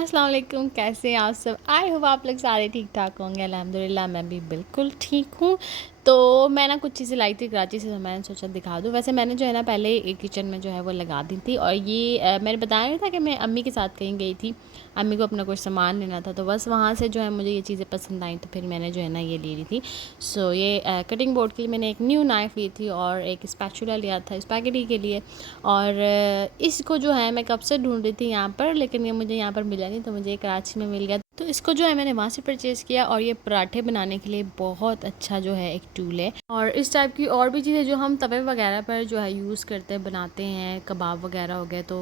अस्सलाम वालेकुम, कैसे हैं आप सब? आई होप आप लोग सारे ठीक-ठाक होंगे। अल्हम्दुलिल्लाह मैं भी बिल्कुल ठीक हूँ। तो मैं ना कुछ चीज़ें लाई थी कराची से, तो मैंने सोचा दिखा दूँ। वैसे मैंने जो है ना पहले एक किचन में जो है वो लगा दी थी, और ये मैंने बताया नहीं था कि मैं अम्मी के साथ कहीं गई थी। अम्मी को अपना कुछ सामान लेना था, तो बस वहाँ से जो है मुझे ये चीज़ें पसंद आई, तो फिर मैंने जो है ना ये ले ली थी। सो ये कटिंग बोर्ड के लिए मैंने एक न्यू नाइफ़ ली थी, और एक स्पैचुला लिया था स्पैगेटी के लिए। और इसको जो है मैं कब से ढूँढ रही थी यहाँ पर, लेकिन ये मुझे यहाँ पर मिला नहीं, तो मुझे कराची में मिल गया। तो इसको जो है मैंने वहाँ से परचेज़ किया, और ये पराठे बनाने के लिए बहुत अच्छा जो है एक टूल है। और इस टाइप की और भी चीज़ें जो हम तवे वगैरह पर जो है यूज़ करते हैं, बनाते हैं, कबाब वगैरह हो गए, तो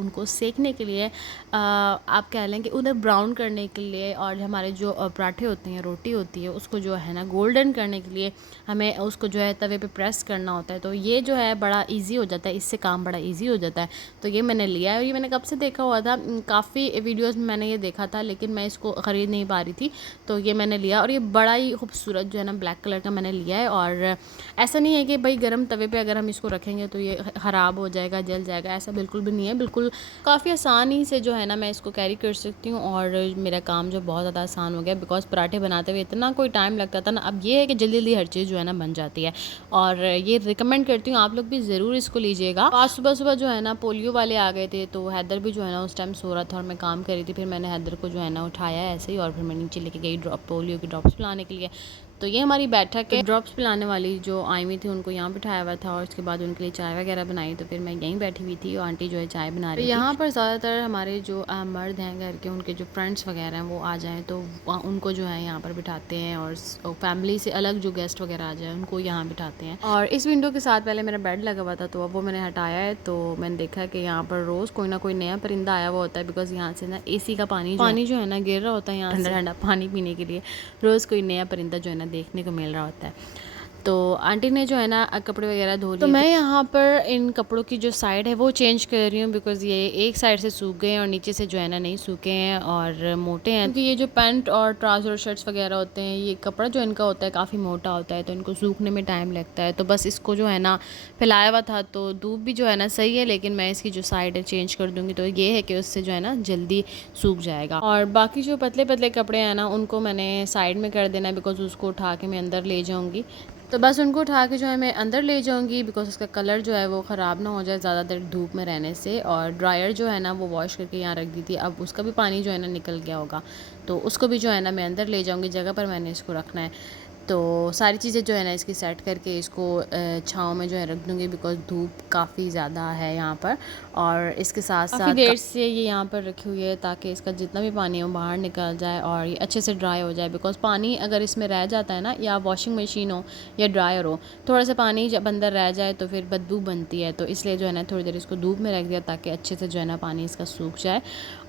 उनको सेकने के लिए आप कह लें कि उन्हें ब्राउन करने के लिए, और हमारे जो पराठे होते हैं, रोटी होती है, उसको जो है ना गोल्डन करने के लिए हमें उसको जो है तवे पे प्रेस करना होता है। तो ये जो है बड़ा ईजी हो जाता है, इससे काम बड़ा ईजी हो जाता है। तो ये मैंने लिया है, और ये मैंने कब से देखा हुआ था, काफ़ी वीडियोज़ में मैंने ये देखा था, लेकिन मैं इसको ख़रीद नहीं पा रही थी। तो ये मैंने लिया, और ये बड़ा ही खूबसूरत जो है ना ब्लैक कलर का मैंने लिया है। और ऐसा नहीं है कि भाई गर्म तवे पे अगर हम इसको रखेंगे तो ये ख़राब हो जाएगा, जल जाएगा, ऐसा बिल्कुल भी नहीं है। बिल्कुल काफ़ी आसानी से जो है ना मैं इसको कैरी कर सकती हूँ, और मेरा काम जो बहुत ज़्यादा आसान हो गया, बिकॉज़ पराठे बनाते हुए इतना कोई टाइम लगता था ना, अब ये है कि जल्दी जल्दी हर चीज़ जो है ना बन जाती है। और ये रिकमेंड करती हूँ, आप लोग भी ज़रूर इसको लीजिएगा। आज सुबह सुबह जो है ना पोलियो वाले आ गए थे, तो हैदर भी जो है ना उस टाइम सो रहा था, और मैं काम कर रही थी। फिर मैंने हैदर को जो है ना उठाया ऐसे ही, और फिर मैं नीचे लेके गई पोलियो की ड्रॉप्स पिलाने के लिए। तो ये हमारी बैठक है। ड्रॉप्स पिलाने वाली जो आई हुई थी उनको यहाँ बिठाया हुआ था, और उसके बाद उनके लिए चाय वगैरह बनाई। तो फिर मैं यहीं बैठी हुई थी, और आंटी जो है चाय बना रही थी। यहाँ पर ज़्यादातर हमारे जो मर्द हैं घर के, उनके जो फ्रेंड्स वगैरह हैं वो आ जाएँ, तो उनको जो है यहाँ पर बिठाते हैं, और फैमिली से अलग जो गेस्ट वगैरह आ जाए उनको यहाँ बिठाते हैं। और इस विंडो के साथ पहले मेरा बेड लगा हुआ था, तो अब वो मैंने हटाया है। तो मैंने देखा कि यहाँ पर रोज़ कोई ना कोई नया परिंदा आया हुआ होता है, बिकॉज़ यहाँ से ना एसी का पानी जो है ना गिर रहा होता है यहाँ ठंडा ठंडा पानी पीने के लिए। रोज़ कोई नया परिंदा जो है ना देखने को मिल रहा होता है। तो आंटी ने जो है ना कपड़े वगैरह धो लिए। तो मैं यहाँ पर इन कपड़ों की जो साइड है वो चेंज कर रही हूँ, बिकॉज़ ये एक साइड से सूख गए हैं, और नीचे से जो है ना नहीं सूखे हैं और मोटे हैं। क्योंकि ये जो पैंट और ट्राउज़र शर्ट्स वगैरह होते हैं, ये कपड़ा जो इनका होता है काफ़ी मोटा होता है, तो इनको सूखने में टाइम लगता है। तो बस इसको जो है ना फैलाया हुआ था, तो धूप भी जो है ना सही है, लेकिन मैं इसकी जो साइड है चेंज कर दूँगी, तो ये है कि उससे जो है ना जल्दी सूख जाएगा। और बाकी जो पतले पतले कपड़े हैं ना उनको मैंने साइड में कर देना है, बिकॉज़ उसको उठा के मैं अंदर ले जाऊँगी। तो बस उनको उठा के जो है मैं अंदर ले जाऊंगी, बिकॉज़ उसका कलर जो है वो ख़राब ना हो जाए ज़्यादा देर धूप में रहने से। और ड्रायर जो है ना वो वॉश करके यहाँ रख दी थी, अब उसका भी पानी जो है ना निकल गया होगा, तो उसको भी जो है ना मैं अंदर ले जाऊंगी, जगह पर मैंने इसको रखना है। तो सारी चीज़ें जो है ना इसकी सेट करके इसको छाँव में जो है रख दूँगी, बिकॉज़ धूप काफ़ी ज़्यादा है यहाँ पर। और इसके साथ साथ काफ़ी देर से ये यहाँ पर रखी हुई है, ताकि इसका जितना भी पानी है वो बाहर निकल जाए, और ये अच्छे से ड्राई हो जाए। बिकॉज़ पानी अगर इसमें रह जाता है ना, या वॉशिंग मशीन हो या ड्रायर हो, थोड़ा सा पानी जब अंदर रह जाए तो फिर बदबू बनती है। तो इसलिए जो है ना थोड़ी देर इसको धूप में रख दिया, ताकि अच्छे से जो है ना पानी इसका सूख जाए।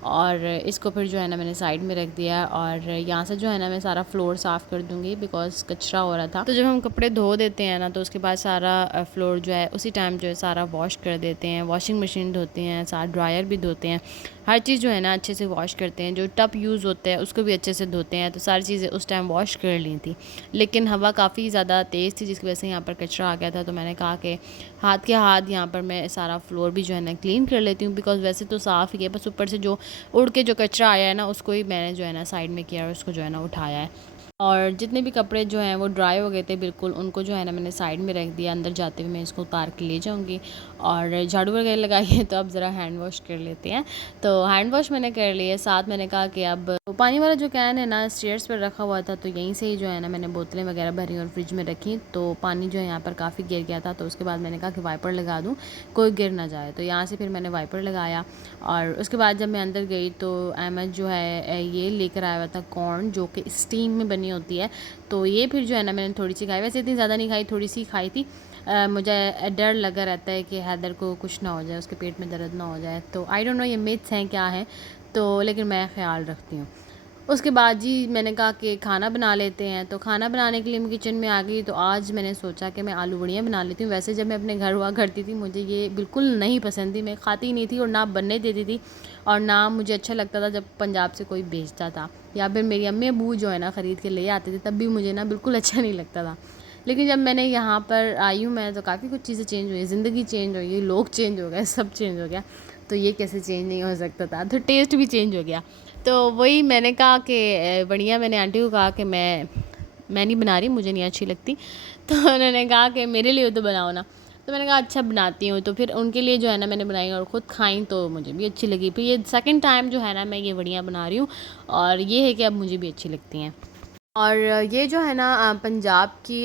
और इसको फिर जो है ना मैंने साइड में रख दिया, और यहाँ से जो है ना मैं सारा फ्लोर साफ़ कर दूँगी, बिकॉज़ कचरा हो रहा था। तो जब हम कपड़े धो देते हैं ना, तो उसके बाद सारा फ्लोर जो है उसी टाइम जो है सारा वॉश कर देते हैं। वॉशिंग मशीन धोते हैं, साथ ड्रायर भी धोते हैं, हर चीज़ जो है ना अच्छे से वॉश करते हैं। जो टब यूज़ होता है उसको भी अच्छे से धोते हैं। तो सारी चीज़ें उस टाइम वॉश कर ली थी, लेकिन हवा काफ़ी ज़्यादा तेज़ थी, जिसकी वजह से यहाँ पर कचरा आ गया था। तो मैंने कहा कि हाथ के हाथ यहाँ पर मैं सारा फ्लोर भी जो है ना क्लीन कर लेती हूँ, बिकॉज़ वैसे तो साफ़ ही है, बस ऊपर से जो उड़ के जो कचरा आया है ना उसको ही मैंने जो है ना साइड में किया, और उसको जो है ना उठाया है। और जितने भी कपड़े जो हैं वो ड्राई हो गए थे बिल्कुल, उनको जो है ना मैंने साइड में रख दिया। अंदर जाते हुए मैं इसको उतार के ले जाऊंगी, और झाड़ू वगैरह लगाई है, तो अब ज़रा हैंड वॉश कर लेते हैं। तो हैंड वॉश मैंने कर लिया। साथ मैंने कहा कि अब पानी वाला जो कैन है ना स्टेयर्स पर रखा हुआ था, तो यहीं से ही जो है ना मैंने बोतलें वगैरह भरी और फ्रिज में रखी। तो पानी जो है यहाँ पर काफ़ी गिर गया था, तो उसके बाद मैंने कहा कि वाइपर लगा दूँ, कोई गिर ना जाए। तो यहाँ से फिर मैंने वाइपर लगाया, और उसके बाद जब मैं अंदर गई तो अहमद जो है ये लेकर आया हुआ था कॉर्न, जो कि स्टीम में बनी होती है। तो ये फिर जो है ना मैंने थोड़ी सी खाई, वैसे इतनी ज़्यादा नहीं खाई, थोड़ी सी खाई थी। मुझे डर लगा रहता है कि हैदर को कुछ ना हो जाए, उसके पेट में दर्द ना हो जाए। तो आई डोंट नो ये मिथ्स हैं क्या है, तो लेकिन मैं ख़्याल रखती हूँ। उसके बाद जी मैंने कहा कि खाना बना लेते हैं। तो खाना बनाने के लिए मैं किचन में आ गई। तो आज मैंने सोचा कि मैं आलू बड़ियाँ बना लेती हूँ। वैसे जब मैं अपने घर हुआ करती थी मुझे ये बिल्कुल नहीं पसंद थी, मैं खाती नहीं थी, और ना बनने देती थी, और ना मुझे अच्छा लगता था जब पंजाब से कोई भेजता था, या फिर मेरी अम्मी अबू जो है ना ख़रीद के ले आते थे, तब भी मुझे ना बिल्कुल अच्छा नहीं लगता था। लेकिन जब मैंने यहाँ पर आई हूँ मैं, तो काफ़ी कुछ चीज़ें चेंज हुई, ज़िंदगी चेंज हो गई, लोग चेंज हो गए, सब चेंज हो गया। तो ये कैसे चेंज नहीं हो सकता था, तो टेस्ट भी चेंज हो गया। तो वही मैंने कहा कि बढ़िया, मैंने आंटी को कहा कि मैं नहीं बना रही, मुझे नहीं अच्छी लगती। तो उन्होंने कहा कि मेरे लिए तो बनाओ ना। तो मैंने कहा अच्छा बनाती हूँ। तो फिर उनके लिए जो है ना मैंने बनाई और ख़ुद खाई, तो मुझे भी अच्छी लगी। फिर ये सेकंड टाइम जो है ना मैं ये वड़ियाँ बना रही हूँ, और ये है कि अब मुझे भी अच्छी लगती हैं। और ये जो है ना पंजाब की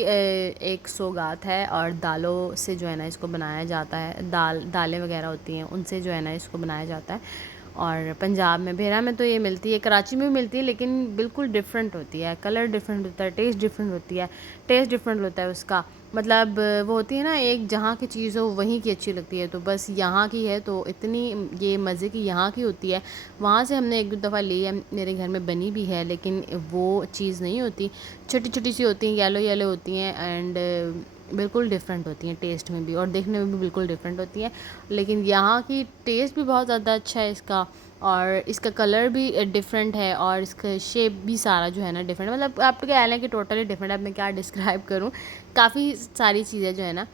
एक सौगात है, और दालों से जो है ना इसको बनाया जाता है। दालें वगैरह होती हैं, उनसे जो है ना इसको बनाया जाता है। और पंजाब में, भेरा में तो ये मिलती है, कराची में भी मिलती है, लेकिन बिल्कुल डिफरेंट होती है, कलर डिफरेंट होता है, टेस्ट डिफरेंट होती है, टेस्ट डिफरेंट होता है उसका। मतलब वो होती है ना, एक जहाँ की चीज़ हो वहीं की अच्छी लगती है, तो बस यहाँ की है तो इतनी ये मज़े की यहाँ की होती है। वहाँ से हमने एक दो दफ़ा ली है, मेरे घर में बनी भी है, लेकिन वो चीज़ नहीं होती, छोटी छोटी सी होती हैं, येलो येलो होती हैं, एंड बिल्कुल डिफरेंट होती हैं टेस्ट में भी, और देखने में भी बिल्कुल डिफरेंट होती हैं। लेकिन यहाँ की टेस्ट भी बहुत ज़्यादा अच्छा है इसका, और इसका कलर भी डिफरेंट है, और इसका शेप भी सारा जो है ना डिफरेंट है। मतलब आप तो कह रहे हैं कि टोटली डिफरेंट है, अब मैं क्या डिस्क्राइब करूँ। काफ़ी सारी चीज़ें जो है ना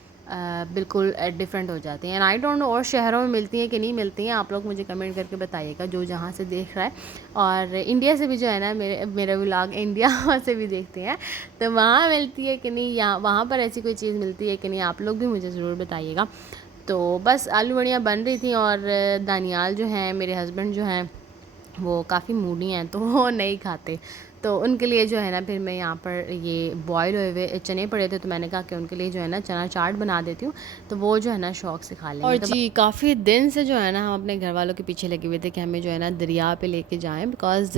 बिल्कुल डिफरेंट हो जाती हैं। एंड आई डोंट नो और शहरों में मिलती हैं कि नहीं मिलती हैं, आप लोग मुझे कमेंट करके बताइएगा, जो जहाँ से देख रहा है। और इंडिया से भी जो है ना, मेरा व्लॉग इंडिया से भी देखते हैं, तो वहाँ मिलती है कि नहीं, यहाँ वहाँ पर ऐसी कोई चीज़ मिलती है कि नहीं, आप लोग भी मुझे ज़रूर बताइएगा। तो बस आलू बड़ियाँ बन रही थी, और दानियाल जो हैं मेरे हस्बैंड जो हैं वो काफ़ी मूडी हैं, तो वो नहीं खाते। तो उनके लिए जो है ना फिर मैं यहाँ पर ये बॉयल हुए हुए चने पड़े थे, तो मैंने कहा कि उनके लिए जो है ना चना चाट बना देती हूँ, तो वो जो है ना शौक़ से खा लेंगे। और जी काफ़ी दिन से जो है ना हम अपने घर वालों के पीछे लगे हुए थे कि हमें जो है ना दरिया पे लेके जाएं, बिकॉज़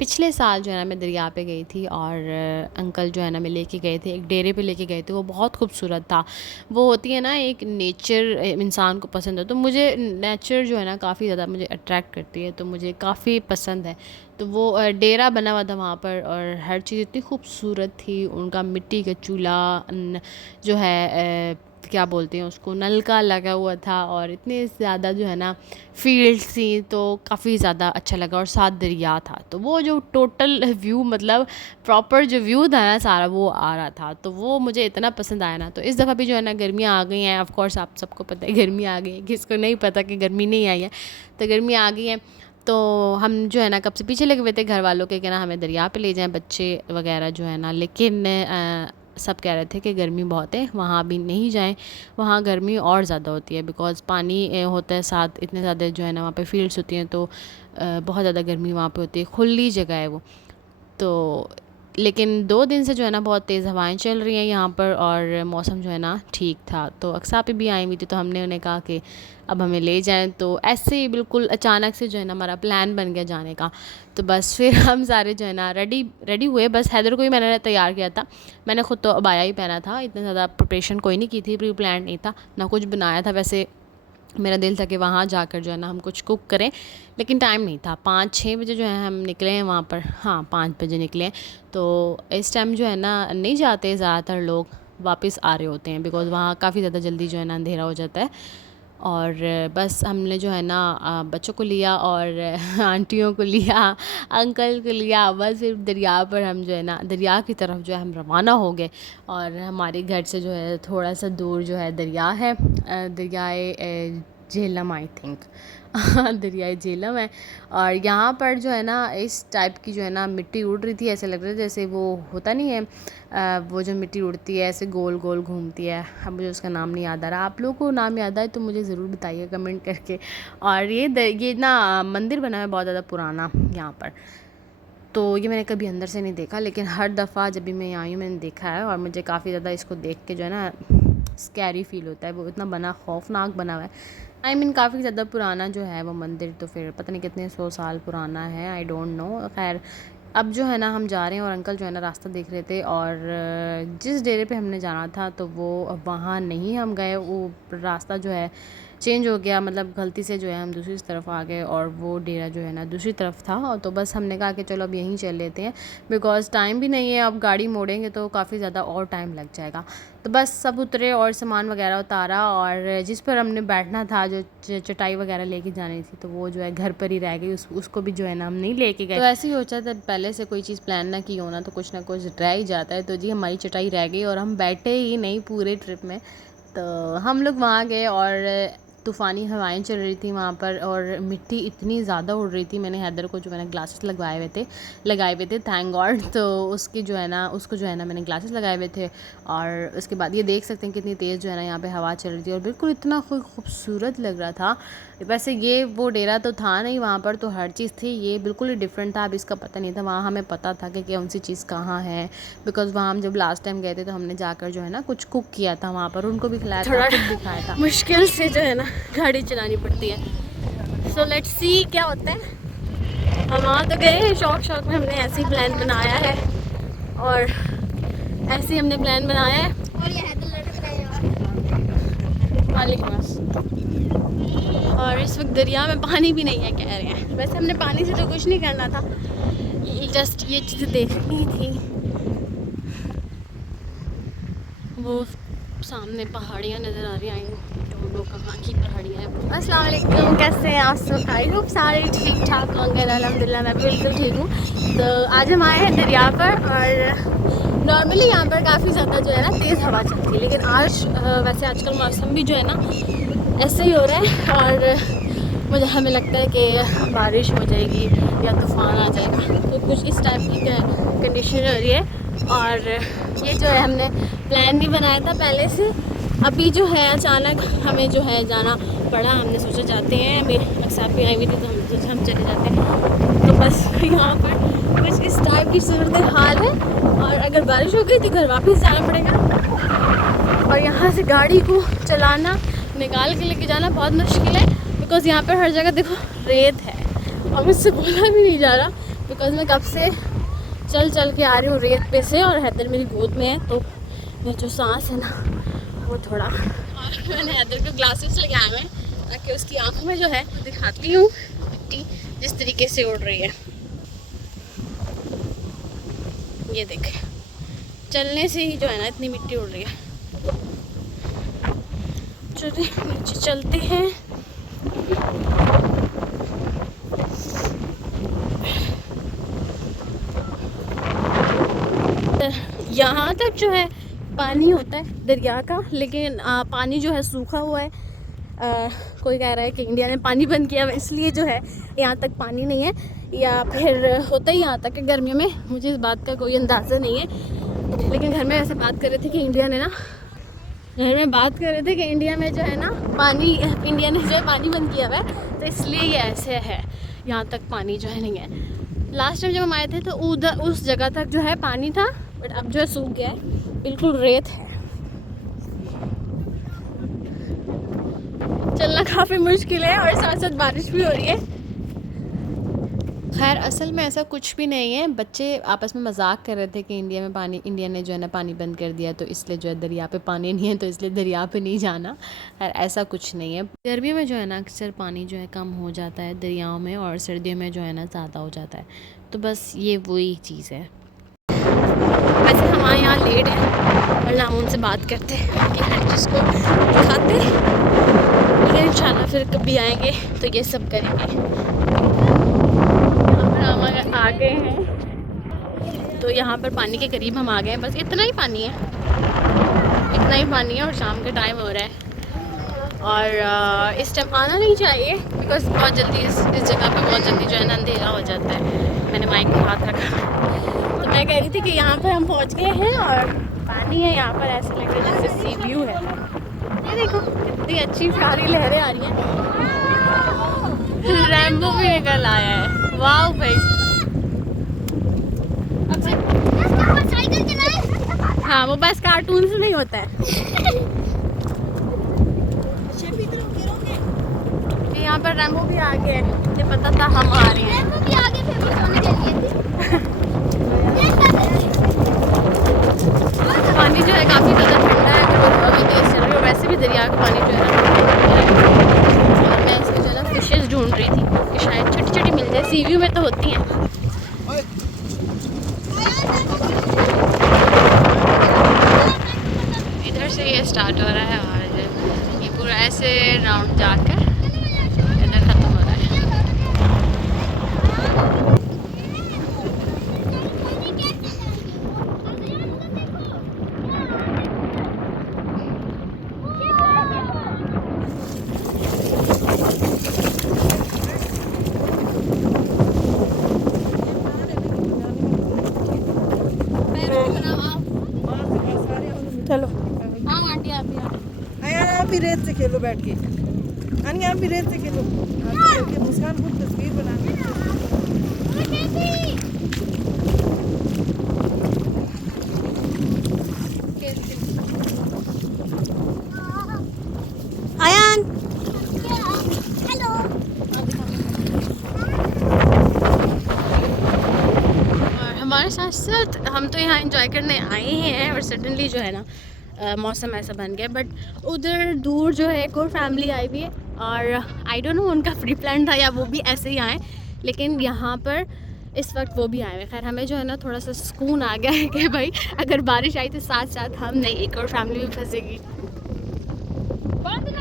पिछले साल जो है ना मैं दरिया पे गई थी, और अंकल जो है ना मैं लेके गए थे, एक डेरे पे लेके गए थे, वो बहुत खूबसूरत था। वो होती है ना एक नेचर, इंसान को पसंद है, तो मुझे नेचर जो है ना काफ़ी ज़्यादा मुझे अट्रैक्ट करती है, तो मुझे काफ़ी पसंद है। तो वो डेरा बना हुआ था वहाँ पर, और हर चीज़ इतनी खूबसूरत थी। उनका मिट्टी का चूल्हा जो है क्या बोलते हैं उसको, नलका लगा हुआ था, और इतने ज़्यादा जो है ना फील्ड्स थी, तो काफ़ी ज़्यादा अच्छा लगा, और साथ दरिया था। तो वो जो टोटल व्यू, मतलब प्रॉपर जो व्यू था ना सारा, वो आ रहा था, तो वो मुझे इतना पसंद आया ना। तो इस दफ़ा भी जो है ना गर्मियाँ आ गई हैं, ऑफ कोर्स आप सबको पता है गर्मी आ गई है, किसको नहीं पता कि गर्मी नहीं आई है, तो गर्मी आ गई है। तो हम जो है ना कब से पीछे लगे हुए थे घर वालों के कि ना हमें दरिया पे ले जाएं बच्चे वगैरह जो है ना, लेकिन सब कह रहे थे कि गर्मी बहुत है, वहाँ भी नहीं जाएं, वहाँ गर्मी और ज़्यादा होती है, बिकॉज़ पानी होता है साथ, इतने ज़्यादा जो है ना वहाँ पे फील्ड्स होती हैं, तो बहुत ज़्यादा गर्मी वहाँ पे होती है, खुली जगह है वो। तो लेकिन 2 दिन से जो है ना बहुत तेज़ हवाएं चल रही हैं यहाँ पर, और मौसम जो है ना ठीक था। तो अक्सा भी आई हुई थी, तो हमने उन्हें कहा कि अब हमें ले जाएं। तो ऐसे ही बिल्कुल अचानक से जो है ना हमारा प्लान बन गया जाने का। तो बस फिर हम सारे जो है ना रेडी हुए। बस हैदर को ही मैंने तैयार किया था, मैंने ख़ुद तो अबाया ही पहना था, इतना ज़्यादा प्रिपरेशन कोई नहीं की थी, प्री प्लान नहीं था, ना कुछ बनाया था। वैसे मेरा दिल था कि वहाँ जाकर जो है ना हम कुछ कुक करें, लेकिन टाइम नहीं था। 5-6 बजे जो है हम निकले हैं वहाँ पर, हाँ 5 बजे निकले हैं। तो इस टाइम जो है ना नहीं जाते, ज़्यादातर लोग वापस आ रहे होते हैं, बिकॉज़ वहाँ काफ़ी ज़्यादा जल्दी जो है ना अंधेरा हो जाता है। और बस हमने जो है ना बच्चों को लिया, और आंटियों को लिया, अंकल को लिया, बस फिर दरिया पर हम जो है ना दरिया की तरफ जो है हम रवाना हो गए। और हमारे घर से जो है थोड़ा सा दूर जो है दरिया है, दरियाए झेलम आई थिंक दरियाए झेलम है। और यहाँ पर जो है ना इस टाइप की जो है ना मिट्टी उड़ रही थी, ऐसे लग रहा था जैसे वो होता नहीं है वो जो मिट्टी उड़ती है ऐसे गोल गोल घूमती है, अब मुझे उसका नाम नहीं याद आ रहा। आप लोगों को नाम याद आए तो मुझे ज़रूर बताइए कमेंट करके। और ये ना मंदिर बना है बहुत ज़्यादा पुराना यहाँ पर, तो ये मैंने कभी अंदर से नहीं देखा, लेकिन हर दफ़ा जब भी मैं यहाँ आई हूँ मैंने देखा है, और मुझे काफ़ी ज़्यादा इसको देख के जो है ना स्कैरी फील होता है। वो इतना बना खौफनाक बना हुआ है, आई मीन काफ़ी ज़्यादा पुराना जो है वो मंदिर, तो फिर पता नहीं कितने 100 साल पुराना है, आई डोंट नो। खैर अब जो है ना हम जा रहे हैं, और अंकल जो है ना रास्ता देख रहे थे, और जिस डेरे पे हमने जाना था तो वो वहाँ नहीं हम गए, वो रास्ता जो है चेंज हो गया, मतलब गलती से जो है हम दूसरी तरफ आ गए, और वो डेरा जो है ना दूसरी तरफ था। और तो बस हमने कहा कि चलो अब यहीं चल लेते हैं, बिकॉज़ टाइम भी नहीं है, अब गाड़ी मोड़ेंगे तो काफ़ी ज़्यादा और टाइम लग जाएगा। तो बस सब उतरे और सामान वगैरह उतारा, और जिस पर हमने बैठना था, जो चटाई वगैरह लेके जानी थी, तो वो जो है घर पर ही रह गई, उसको भी जो है ना हम नहीं लेके गए। तो ऐसे ही होता था, पहले से कोई चीज़ प्लान ना की हो ना, तो कुछ ना कुछ रह ही जाता है। तो जी हमारी चटाई रह गई, और हम बैठे ही नहीं पूरे ट्रिप में। तो हम लोग वहाँ गए, और तूफ़ानी हवाएं चल रही थी वहाँ पर, और मिट्टी इतनी ज़्यादा उड़ रही थी। मैंने हैदर को जो है ना ग्लासेस लगाए हुए थे थैंक गॉड। तो उसकी जो है ना उसको जो है ना मैंने ग्लासेस लगाए हुए थे। और उसके बाद ये देख सकते हैं कितनी तेज़ जो है ना यहाँ पे हवा चल रही थी, और बिल्कुल इतना खूबसूरत लग रहा था। वैसे ये वो डेरा तो था नहीं, वहाँ पर तो हर चीज़ थी, ये बिल्कुल ही डिफरेंट था। अब इसका पता नहीं था, वहाँ हमें पता था कि कौन सी चीज़ कहाँ है, बिकॉज़ वहाँ हम जब लास्ट टाइम गए थे तो हमने जाकर जो है ना कुछ कुक किया था वहाँ पर, उनको भी खिलाया था, खुद भी खाया था। मुश्किल से जो है ना गाड़ी चलानी पड़ती है। सो लेट्स सी क्या होता है। हम वहाँ तो गए शौक में, हमने ऐसे ही प्लान बनाया है, और ऐसे ही हमने प्लान बनाया है। और ये है तो और इस वक्त दरिया में पानी भी नहीं है कह रहे हैं। वैसे हमने पानी से तो कुछ नहीं करना था, जस्ट ये चीज़ देखनी थी। वो सामने पहाड़ियाँ नज़र आ रही हैं, तो कहाँ की पहाड़ियाँ हैं। अस्सलाम वालेकुम, कैसे हैं आप सब? आई होप सारे ठीक ठाक होंगे। अल्हम्दुलिल्लाह मैं बिल्कुल ठीक हूँ। तो आज हम आए हैं दरिया पर, और नॉर्मली यहाँ पर काफ़ी ज़्यादा जो है ना तेज़ हवा चलती है, लेकिन आज वैसे आजकल मौसम भी जो है ना ऐसे ही हो रहा है, और मुझे हमें लगता है कि बारिश हो जाएगी या तूफ़ान आ जाएगा, तो कुछ इस टाइप की कंडीशन हो रही है। और ये जो है हमने प्लान नहीं बनाया था पहले से, अभी जो है अचानक हमें जो है जाना पड़ा। हमने सोचा जाते हैं, मेरी मकसद भी आई हुई थी तो हम सोचा हम चले जाते हैं। तो बस यहाँ पर कुछ इस टाइप की सूरत हाल है, और अगर बारिश हो गई तो घर वापस जाना पड़ेगा, और यहाँ से गाड़ी को चलाना निकाल के लेके जाना बहुत मुश्किल है, बिकॉज़ यहाँ पर हर जगह देखो रेत है, और मुझसे बोला भी नहीं जा रहा, बिकॉज़ मैं कब से चल के आ रही हूँ रेत पे से, और हैदर मेरी गोद में है, तो ये जो सांस है ना वो थोड़ा। और मैंने हैदर को ग्लासेस लगाए हुए हैं ताकि उसकी आंखों में जो है दिखाती हूँ मिट्टी जिस तरीके से उड़ रही है। ये देख, चलने से ही जो है ना इतनी मिट्टी उड़ रही है। चलिए नीचे चलते हैं। यहाँ तक जो है पानी होता है दरिया का, लेकिन पानी जो है सूखा हुआ है। कोई कह रहा है कि इंडिया ने पानी बंद किया हुआ इसलिए जो है यहाँ तक पानी नहीं है, या फिर होता ही यहाँ तक है गर्मियों में, मुझे इस बात का कोई अंदाज़ा नहीं है। लेकिन घर में ऐसे बात कर रहे थे कि इंडिया ने ना घर में बात कर रहे थे कि इंडिया में जो है ना इंडिया ने जो है पानी बंद किया हुआ है, तो इसलिए ये ऐसे है, यहाँ तक पानी जो है नहीं है। लास्ट टाइम जब हम आए थे तो उधर उस जगह तक जो है पानी था, बट अब जो है सूख गया है, बिल्कुल रेत है। चलना काफ़ी मुश्किल है, और साथ साथ बारिश भी हो रही है। खैर असल में ऐसा कुछ भी नहीं है, बच्चे आपस में मजाक कर रहे थे कि इंडिया ने जो है ना पानी बंद कर दिया, तो इसलिए जो है दरिया पे पानी नहीं है, तो इसलिए दरिया पे नहीं जाना। खैर ऐसा कुछ नहीं है। गर्मियों में जो है ना अक्सर पानी जो है कम हो जाता है दरियाओं में, और सर्दियों में जो है ना ज़्यादा हो जाता है, तो बस ये वही चीज़ है। वैसे हमारे यहाँ लेट है, और हम उनसे बात करते हैं कि हर चीज़ को दिखाते, लेकिन इंशाल्लाह फिर कभी आएंगे तो ये सब करेंगे। हम आ गए हैं, तो यहाँ पर पानी के करीब हम आ गए हैं, बस इतना ही पानी है, इतना ही पानी है, और शाम का टाइम हो रहा है, और इस टाइम आना नहीं चाहिए, बिकॉज बहुत जल्दी इस जगह पे बहुत जल्दी जो है ना अंधेरा हो जाता है। मैंने माइक में हाथ रखा, तो मैं कह रही थी कि यहाँ पर हम पहुँच गए हैं, और पानी है यहाँ पर, ऐसे लग रहा है जैसे सी व्यू है। ये देखो कितनी अच्छी प्यारी लहरें आ रही हैं। रैम्बो भी निकल आया है, वाह भाई। हाँ वो बस कार्टून से नहीं होता है। यहाँ पर रैम्बो भी आ गया है, मुझे पता था हम आ रहे हैं। रैम्बो भी आ गए, फिर वो सोने के लिए पानी जो है काफ़ी ज़्यादा ठंडा है, तो हवा भी तेज़ चल रही है, और वैसे भी दरिया का पानी जो है ना, और मैं इसमें जो है ना फिशेस ढूंढ रही थी कि शायद छोटी छोटी मिल जाए, सी व्यू में तो होती हैं। इधर से ये स्टार्ट हो रहा है, और ये पूरा ऐसे राउंड जाकर इधर ख़त्म हो रहा है। रेत से खेलो बैठ के। अनिया आप भी रेत से खेलो। मुस्कान खुद तस्वीर बनानी है। आयान और हमारे साथ साथ हम तो यहाँ एंजॉय करने आए ही हैं और सडनली जो है ना मौसम ऐसा बन गया। बट उधर दूर जो है एक और फैमिली आई हुई है और आई डोंट नो उनका प्री प्लान था या वो भी ऐसे ही आए, लेकिन यहाँ पर इस वक्त वो भी आए हुए। खैर हमें जो है ना थोड़ा सा सुकून आ गया है कि भाई अगर बारिश आई तो साथ साथ हम नहीं एक और फैमिली भी फंसेगी। फातिमा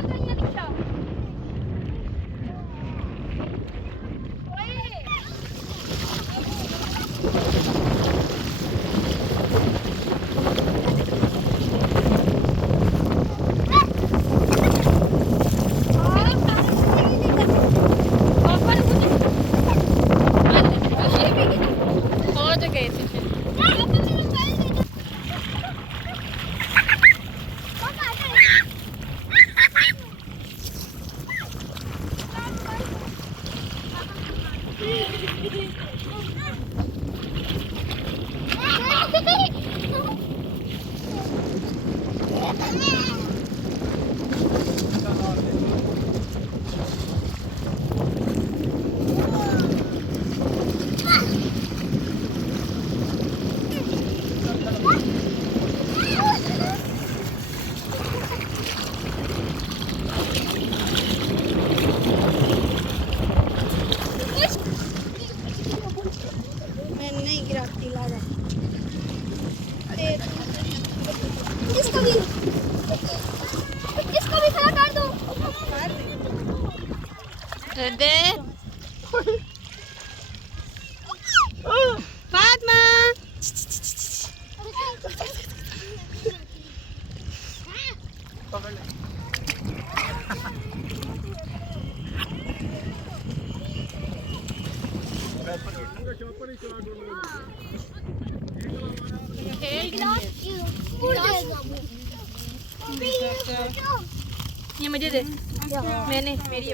ये मुझे दे, मैंने मेरी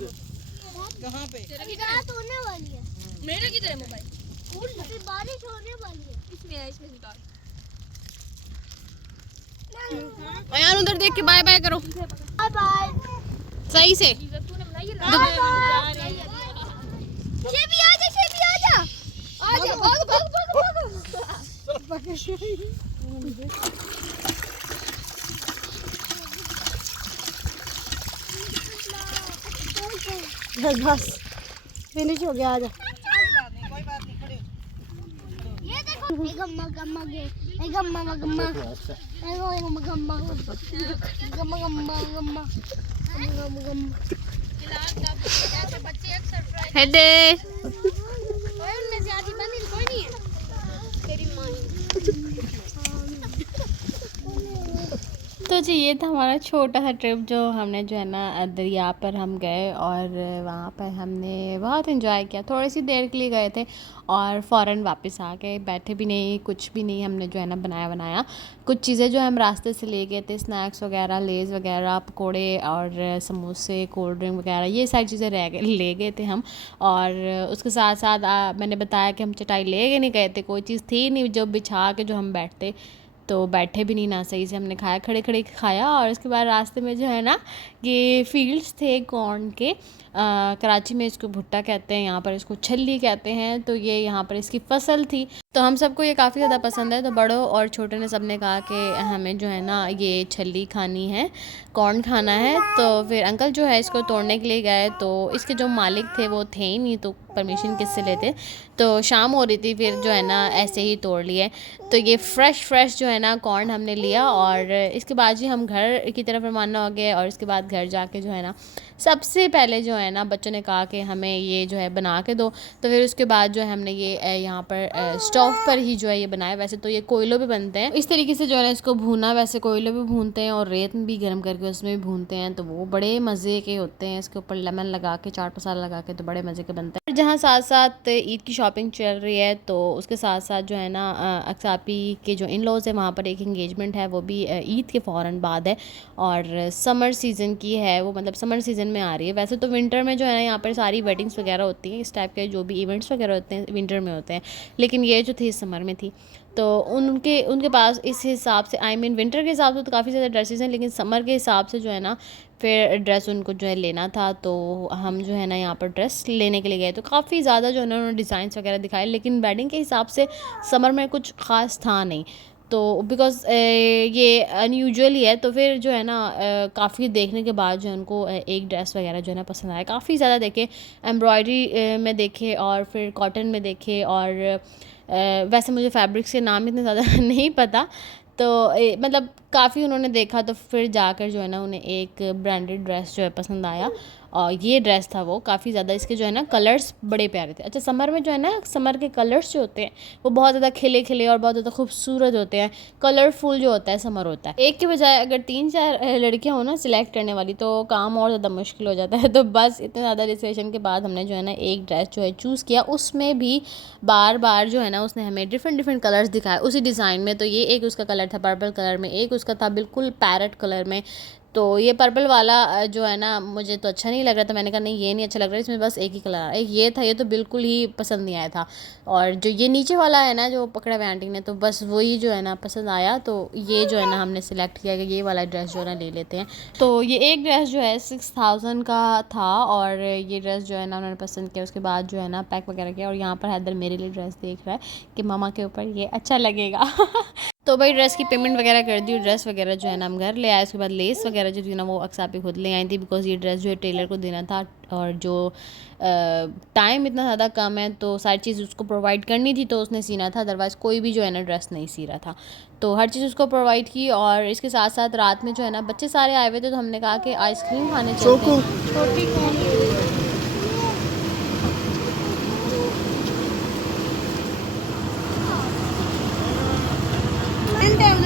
कहाँ पे? रात होने वाली है। मेरा किधर है मोबाइल? अभी बारिश होने वाली है। इसमें निकाल। यार उधर देख के बाय बाय करो बाय बाय। सही से। Bye bye. शेबी आजा, शेबी आजा। आजा भाग भाग भाग भाग। बस बस फिनिश हो गया। आजा कोई बात नहीं, खड़े हो। ये देखो गम्मा गम्मा गे गम्मा गम्मा गम्मा गम्मा गम्मा गम्मा गम्मा गम्मा। हेडे उनमें से आधी बंदी कोई नहीं है। तेरी माँ तो जी ये था हमारा छोटा सा ट्रिप जो हमने जो है ना दरिया पर हम गए और वहाँ पर हमने बहुत इन्जॉय किया। थोड़ी सी देर के लिए गए थे और फ़ौरन वापस आ गए, बैठे भी नहीं कुछ भी नहीं, हमने जो है ना बनाया। कुछ चीज़ें जो हम रास्ते से ले गए थे, स्नैक्स वगैरह, लेज़ वगैरह, पकोड़े और समोसे, कोल्ड ड्रिंक वगैरह, ये सारी चीज़ें ले गए थे हम। और उसके साथ साथ मैंने बताया कि हम चटाई ले के नहीं गए थे, कोई चीज़ थी नहीं जो बिछा के जो हम बैठते, तो बैठे भी नहीं ना सही से, हमने खाया, खड़े खड़े खाया। और उसके बाद रास्ते में जो है ना ये फील्ड्स थे कॉर्न के, कराची में इसको भुट्टा कहते हैं, यहाँ पर इसको छल्ली कहते हैं। तो ये यहाँ पर इसकी फसल थी, तो हम सबको ये काफ़ी ज़्यादा पसंद है। तो बड़ों और छोटों ने सब ने कहा कि हमें जो है ना ये छल्ली खानी है, कॉर्न खाना है। तो फिर अंकल जो है इसको तोड़ने के लिए गए, तो इसके जो मालिक थे वो थे ही नहीं, तो परमिशन किससे लेते। तो शाम हो रही थी, फिर जो है ना ऐसे ही तोड़ लिए। तो ये फ्रेश जो है ना कॉर्न हमने लिया और इसके बाद जी हम घर की तरफ रवाना हो गए। और इसके बाद घर जाके जो है ना सबसे पहले जो है ना बच्चों ने कहा कि हमें ये जो है बना के दो, तो फिर उसके बाद जो है हमने ये यहाँ पर स्टोव पर ही जो है ये बनाया। वैसे तो ये कोयलों पे बनते हैं, इस तरीके से जो है ना इसको भूना, वैसे कोयलों पे भूनते हैं और रेत में भी गर्म करके उसमें भी भूनते हैं, तो वो बड़े मज़े के होते हैं। इसके ऊपर लेमन लगा के, चाट मसाला लगा के, तो बड़े मज़े के बनते हैं। जहाँ साथ साथ ईद की शॉपिंग चल रही है, तो उसके साथ साथ जो है ना अक्सापी के जो इन लॉज है वहाँ पर एक इंगेजमेंट है, वो भी ईद के फ़ौरन बाद है और समर सीज़न की है वो, मतलब समर सीज़न में आ रही है। वैसे तो विंटर में जो है ना यहाँ पर सारी वेडिंग्स वगैरह होती हैं, इस टाइप के जो भी इवेंट्स वगैरह होते हैं विंटर में होते हैं, लेकिन ये जो थी समर में थी। तो उनके पास इस हिसाब से, आई मीन विंटर के हिसाब से तो काफ़ी ज़्यादा ड्रेसेस हैं, लेकिन समर के हिसाब से जो है ना फिर ड्रेस उनको जो है लेना था, तो हम जो है ना यहाँ पर ड्रेस लेने के लिए गए। तो काफ़ी ज़्यादा जो है ना उन्होंने डिज़ाइंस वगैरह दिखाए, लेकिन वेडिंग के हिसाब से समर में कुछ ख़ास था नहीं, तो बिकॉज़ ये अनयूजुअल ही है। तो फिर जो है ना काफ़ी देखने के बाद जो है उनको एक ड्रेस वगैरह जो है ना पसंद आया। काफ़ी ज़्यादा देखे, एम्ब्रॉयडरी में देखे और फिर कॉटन में देखे, और वैसे मुझे फैब्रिक्स के नाम इतने ज़्यादा नहीं पता, तो मतलब काफ़ी उन्होंने देखा, तो फिर जाकर जो है ना उन्हें एक ब्रांडेड ड्रेस जो है पसंद आया, और ये ड्रेस था वो काफ़ी ज़्यादा, इसके जो है ना कलर्स बड़े प्यारे थे। अच्छा, समर में जो है ना समर के कलर्स जो होते हैं वो बहुत ज़्यादा खिले खिले और बहुत ज़्यादा खूबसूरत होते हैं, कलरफुल जो होता है समर होता है। एक के बजाय अगर 3-4 लड़कियाँ हो ना सिलेक्ट करने वाली, तो काम और ज़्यादा मुश्किल हो जाता है। तो बस इतने ज़्यादा रिसर्चेशन के बाद हमने जो है ना एक ड्रेस जो है चूज़ किया, उसमें भी बार बार जो है ना उसने हमें डिफरेंट कलर्स दिखाए उसी डिज़ाइन में। तो ये एक उसका कलर था पर्पल कलर में, एक उसका था बिल्कुल पैरेट कलर में। तो ये पर्पल वाला जो है ना मुझे तो अच्छा नहीं लग रहा था, मैंने कहा नहीं ये नहीं अच्छा लग रहा है, इसमें बस एक ही कलर आ रहा है। ये था, ये तो बिल्कुल ही पसंद नहीं आया था। और जो ये नीचे वाला है ना जो पकड़ा हुआ आंटी ने, तो बस वही जो है ना पसंद आया, तो ये जो है ना हमने सेलेक्ट किया कि ये वाला ड्रेस जो है ना ले लेते हैं। तो ये एक ड्रेस जो है 6000 का था, और ये ड्रेस जो है ना उन्होंने पसंद किया। उसके बाद जो है ना पैक वगैरह किया, और यहाँ पर हैदर मेरे लिए ड्रेस देख रहा है कि मामा के ऊपर ये अच्छा लगेगा। तो भाई ड्रेस की पेमेंट वगैरह कर दी, ड्रेस वगैरह जो है ना हम घर ले आए। उसके बाद लेस वगैरह जो थी ना वो अक्सापी खुद ले आई थी, बिकॉज़ ये ड्रेस जो है टेलर को देना था, और जो टाइम इतना ज़्यादा कम है तो सारी चीज़ उसको प्रोवाइड करनी थी, तो उसने सीना था, अदरवाइज़ कोई भी जो है ना ड्रेस नहीं सी रहा था। तो हर चीज़ उसको प्रोवाइड की, और इसके साथ साथ रात में जो है ना बच्चे सारे आए हुए थे, तो हमने कहा कि आइसक्रीम खाने चलते हैं।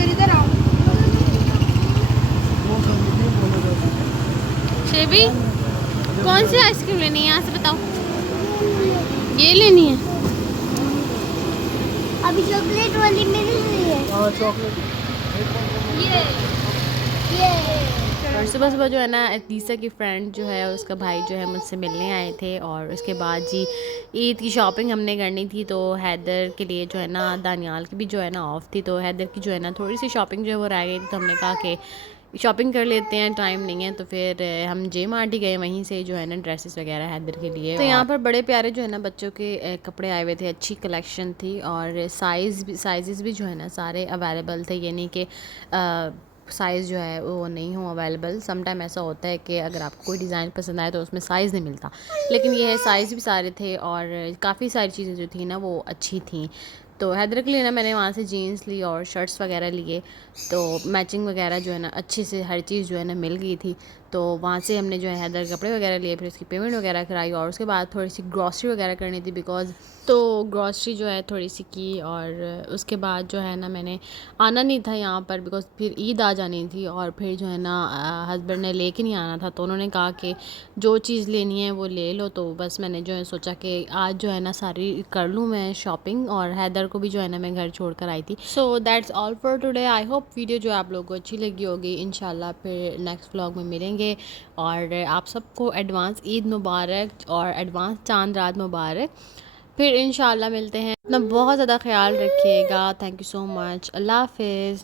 इधर आओ। शेबी कौन सी आइसक्रीम लेनी है, यहाँ से बताओ। ये लेनी है, अभी चॉकलेट वाली मिल रही है। हाँ चॉकलेट। और सुबह जो है ना तीसरा की फ्रेंड जो है उसका भाई जो है मुझसे मिलने आए थे, और उसके बाद जी ईद की शॉपिंग हमने करनी थी। तो हैदर के लिए जो है ना, दानियाल की भी जो है ना ऑफ थी, तो हैदर की जो है ना थोड़ी सी शॉपिंग जो है वो रह गई थी, तो हमने कहा कि शॉपिंग कर लेते हैं, टाइम नहीं है। तो फिर हम जे मार्ट ही गए, वहीं से जो है ना ड्रेसेस वगैरह हैदर के लिए। तो यहाँ पर बड़े प्यारे जो है ना बच्चों के कपड़े आए हुए थे, अच्छी कलेक्शन थी, और साइज़ भी जो है ना सारे अवेलेबल थे, ये नहीं कि साइज़ जो है वो नहीं हो अवेलेबल। सम टाइम ऐसा होता है कि अगर आपको कोई डिज़ाइन पसंद आए तो उसमें साइज़ नहीं मिलता, लेकिन ये है साइज़ भी सारे थे, और काफ़ी सारी चीज़ें जो थी ना वो अच्छी थी। तो हैदर के लिए ना मैंने वहाँ से जीन्स ली और शर्ट्स वगैरह लिए, तो मैचिंग वगैरह जो है ना अच्छे से हर चीज़ जो है ना मिल गई थी। तो वहाँ से हमने जो है हैदर कपड़े वगैरह लिए, फिर उसकी पेमेंट वगैरह कराई, और उसके बाद थोड़ी सी ग्रॉसरी वगैरह करनी थी, बिकॉज़ तो ग्रॉसरी जो है थोड़ी सी की। और उसके बाद जो है ना मैंने आना नहीं था यहाँ पर, बिकॉज़ फिर ईद आ जानी थी, और फिर जो है ना हस्बैंड ने लेके नहीं आना था, तो उन्होंने कहा कि जो चीज़ लेनी है वो ले लो। तो बस मैंने जो है सोचा कि आज जो है ना सारी कर लूँ मैं शॉपिंग, और हैदर को भी जो है ना मैं घर छोड़ कर आई थी। So that's all for today. I hope video जो है आप लोगों को अच्छी लगी होगी। इंशाल्लाह फिर नेक्स्ट व्लॉग में मिलेंगे, और आप सबको एडवांस ईद मुबारक और एडवांस चांद रात मुबारक। फिर इंशाल्लाह मिलते हैं। अपना बहुत ज़्यादा ख्याल रखिएगा। Thank you so much. अल्लाह हाफिज़।